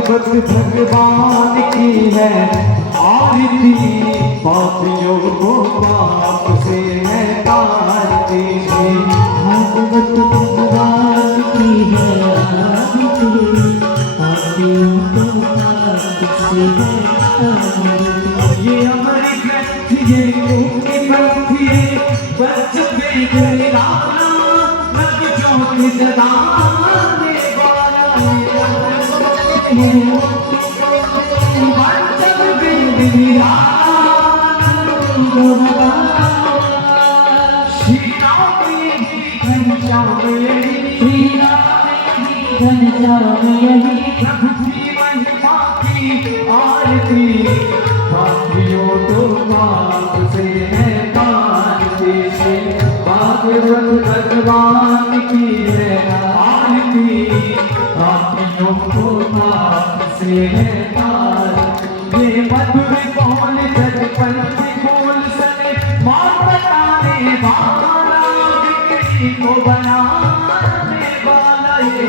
भागवत भगवान की है आरती, पापियों को पाप से है तारती। भागवत भगवान की है आरती, पापियों को पाप से है तारती। ये हमारी ग्रंथ ये उनकी ग्रंथ ये बच गई राना नग ज्योति जगाने वाला। आरती पापियों को पाप से है तारती। भागवत भगवान की है आरती, पापियों को पाप से है तारती। ये मधुर बोल जगपंथी बोल सने मार बताने वाला, बिगड़ी को बनाने वाला। ये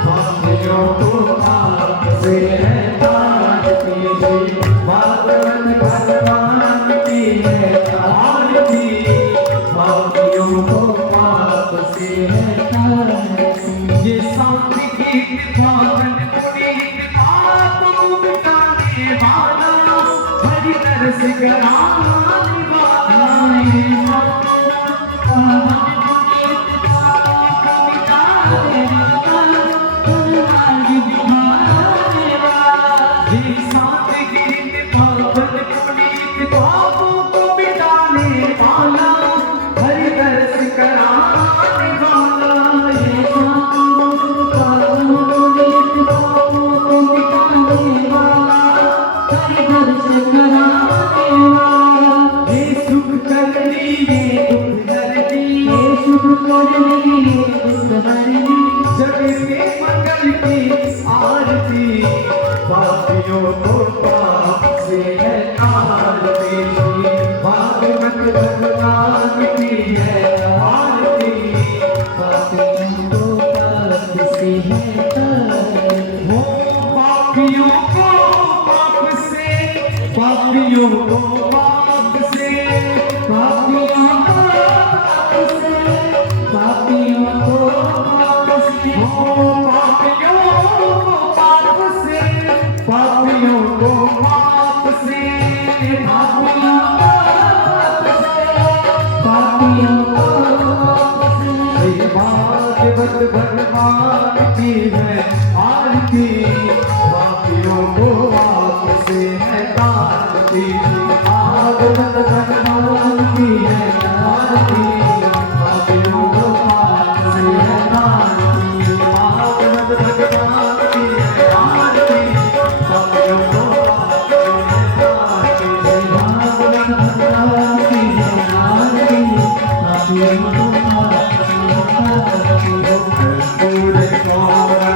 पापियों को पाप से है तारती। भागवत भगवान की है आरती, पापियों को पाप से है तारती। ये शांति गीत भागन पुनीत पाप मिटाने वाला, हरि तरस कराने वाला। पापियों को पाप से है तारती। भागवत भगवान की है आरती, पापियों को पाप से है तारती। हो पापियों को पाप से, पापियों को पाप से, पापियों को पाप से, पापियों को पाप से, हो पापियों को पाप से, पापियों को पाप से, पापियों को पाप से, पापियों को पाप से। भागवत भगवान की है आरती, पापियों को पाप से है तारती। भागवत भगवान की है आरती, पापियों को पाप से है तारती। भागवत भगवान की है आरती, पापियों को पाप से है तारती। भागवत भगवान की है आरती, पापियों को पाप से है तारती। पूरे कौरव